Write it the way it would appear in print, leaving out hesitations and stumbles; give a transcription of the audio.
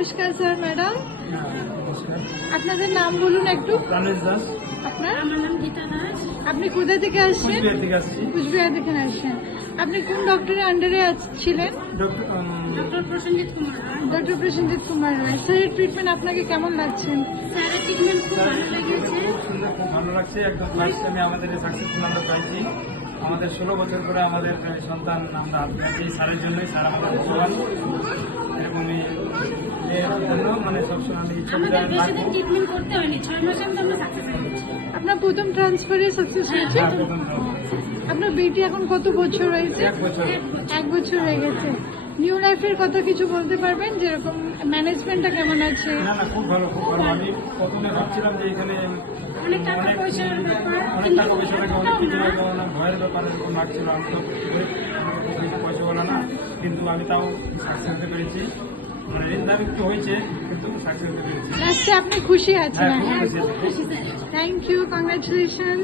নমস্কার sir, madam. আপনাদের নাম বলুন একটু। প্রাণেশ দাস। আপনার? আমার নাম গীতা দাস। আপনি কোথা থেকে আসছেন? কুচবিহার থেকে আসছি। কুচবিহার থেকে আসছেন। আপনি কোন ডক্টরের আন্ডারে ছিলেন? ডক্টর প্রসেনজিৎ কুমার রায়। ডক্টর প্রসেনজিৎ কুমার রায়। স্যারের ট্রিটমেন্ট আপনাকে কেমন লাগছে? স্যারের ট্রিটমেন্ট খুব ভালো লেগেছে। শুনলে খুব ভালো লাগছে। একদম ফার্স্ট টাইমে আমাদের সাকসেসফুল আমরা পাইছি। আমাদের 16 বছর পরে আমাদের সন্তান আমরা হাত পেয়েছি এই স্যারের জন্যই। স্যার আমাদের ভগবান। এরকমই এর জন্য মানে সবসময় আমি ইচ্ছা আমাদের বেশি দিন রাখবো। ট্রিটমেন্ট করতে হয়নি, 6 মাসে আমরা সাকসেস হয়ে গেছি। আপনার প্রথম ট্রান্সফারে সাকসেস হয়েছে? হ্যাঁ, প্রথম প্রথম। আপনার বেটি এখন কত বছর হয়েছে? 1 বছর। 1 বছর হয়ে গেছে। নিউ লাইফের কথা কিছু বলতে পারবেন? যেরকম ম্যানেজমেন্টটা কেমন আছে? না না, খুব ভালো খুব ভালো। আমি প্রথমে ভাবছিলাম যে এখানে অনেক টাকা পয়সার ব্যাপার, অনেক টাকা পয়সা লাগে, অনেক কিছু লাগে, অনেক ভয়ের ব্যাপার এরকম লাগছিল। আমি তো পয়সা বলা না, কিন্তু আমি তাও সাকসেস হতে পেরেছি। মানে রেঞ্জার একটু হয়েছে কিন্তু সাকসেস হতে পেরেছি। লাস্টে আপনি খুশি আছেন? হ্যাঁ, খুব খুশি আছি। Thank you, congratulation.